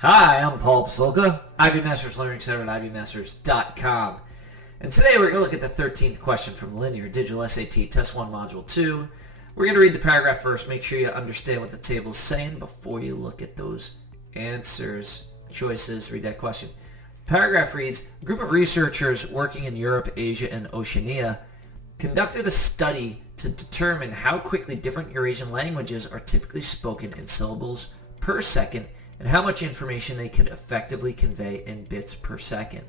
Hi, I'm Paul Pasulka, IB Masters Learning Center at ibmasters.com. And today we're going to look at the 13th question from Linear Digital SAT Test 1 Module 2. We're going to read the paragraph first. Make sure you understand what the table is saying before you look at those answers, choices, read that question. The paragraph reads, a group of researchers working in Europe, Asia, and Oceania conducted a study to determine how quickly different Eurasian languages are typically spoken in syllables per second and how much information they could effectively convey in bits per second.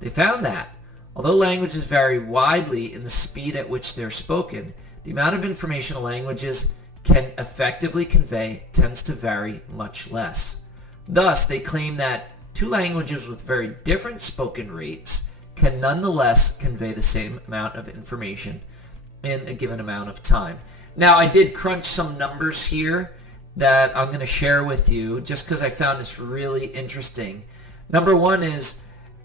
They found that, although languages vary widely in the speed at which they're spoken, the amount of information languages can effectively convey tends to vary much less. Thus, they claim that two languages with very different spoken rates can nonetheless convey the same amount of information in a given amount of time. Now, I did crunch some numbers here that I'm going to share with you just because I found this really interesting. Number one is,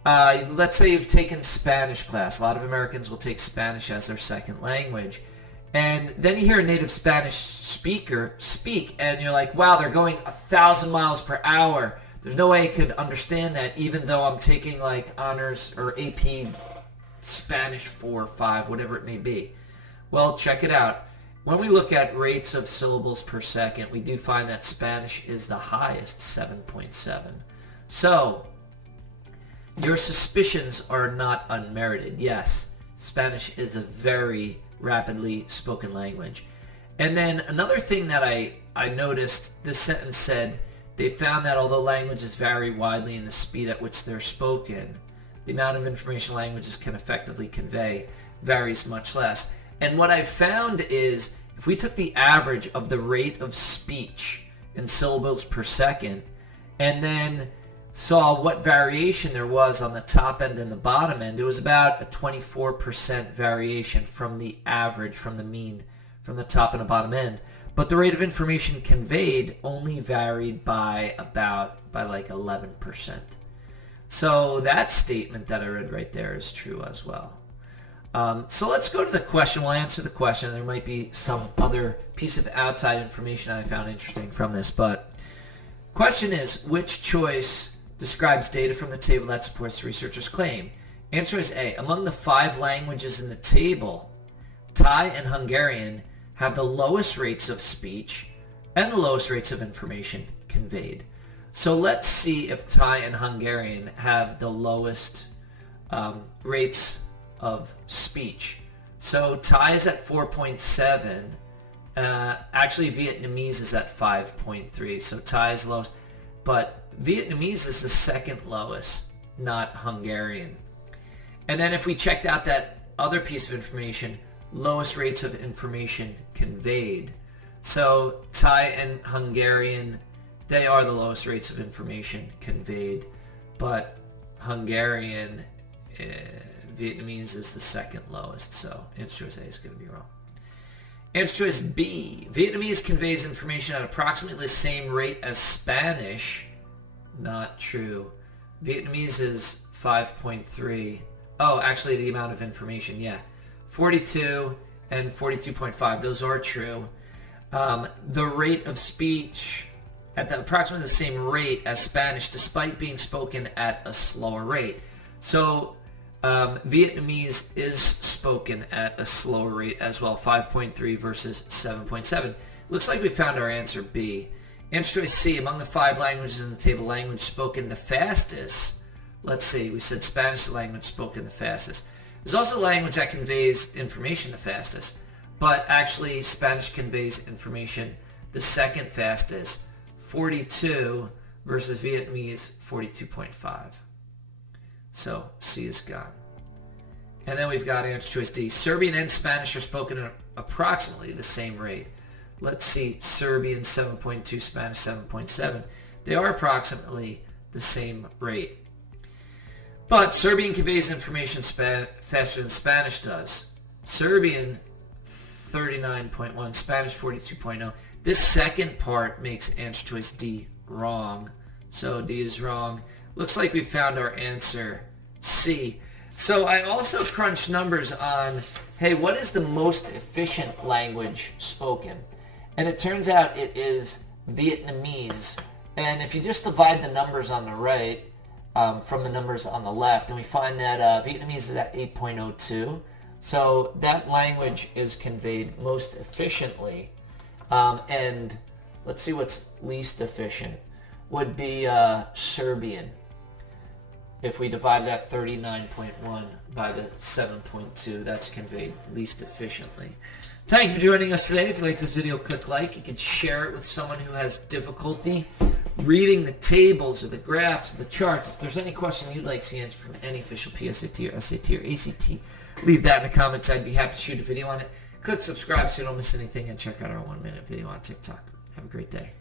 let's say you've taken Spanish class. A lot of Americans will take Spanish as their second language. And then you hear a native Spanish speaker speak, and you're like, wow, they're going 1,000 miles per hour. There's no way I could understand that, even though I'm taking like honors or AP Spanish 4 or 5, whatever it may be. Well, check it out. When we look at rates of syllables per second, we do find that Spanish is the highest, 7.7. So, your suspicions are not unmerited. Yes, Spanish is a very rapidly spoken language. And then another thing that I noticed, this sentence said, they found that although languages vary widely in the speed at which they're spoken, the amount of information languages can effectively convey varies much less. And what I found is, if we took the average of the rate of speech in syllables per second, and then saw what variation there was on the top end and the bottom end, it was about a 24% variation from the average, from the mean, from the top and the bottom end. But the rate of information conveyed only varied by like 11%. So that statement that I read right there is true as well. So let's go to the question. We'll answer the question. There might be some other piece of outside information I found interesting from this. But question is, which choice describes data from the table that supports the researcher's claim? Answer is A. Among the 5 languages in the table, Thai and Hungarian have the lowest rates of speech and the lowest rates of information conveyed. So let's see if Thai and Hungarian have the lowest rates of speech. So Thai is at 4.7. Actually, Vietnamese is at 5.3. So Thai is lowest, but Vietnamese is the second lowest, not Hungarian. And then if we checked out that other piece of information, lowest rates of information conveyed. So Thai and Hungarian, they are the lowest rates of information conveyed, but Hungarian, Vietnamese is the second lowest, so answer choice A is going to be wrong. Answer choice B, Vietnamese conveys information at approximately the same rate as Spanish. Not true. Vietnamese is 5.3. Oh, actually the amount of information, yeah. 42 and 42.5, those are true. The rate of speech at approximately the same rate as Spanish, despite being spoken at a slower rate. So Vietnamese is spoken at a slower rate as well, 5.3 versus 7.7. Looks like we found our answer B. Answer choice C, among the 5 languages in the table, language spoken the fastest. Let's see, we said Spanish is the language spoken the fastest. There's also a language that conveys information the fastest, but actually Spanish conveys information the second fastest, 42 versus Vietnamese, 42.5. So C is gone. And then we've got answer choice D. Serbian and Spanish are spoken at approximately the same rate. Let's see, Serbian 7.2, Spanish 7.7. They are approximately the same rate. But Serbian conveys information faster than Spanish does. Serbian 39.1, Spanish 42.0. This second part makes answer choice D wrong. So D is wrong. Looks like we found our answer C. So I also crunched numbers on, hey, what is the most efficient language spoken? And it turns out it is Vietnamese. And if you just divide the numbers on the right from the numbers on the left, and we find that Vietnamese is at 8.02. So that language is conveyed most efficiently. And let's see what's least efficient. Would be Serbian. If we divide that 39.1 by the 7.2, that's conveyed least efficiently. Thank you for joining us today. If you like this video, click like. You can share it with someone who has difficulty reading the tables or the graphs or the charts. If there's any question you'd like to see answered from any official PSAT or SAT or ACT, leave that in the comments. I'd be happy to shoot a video on it. Click subscribe so you don't miss anything, and check out our 1-minute video on TikTok. Have a great day.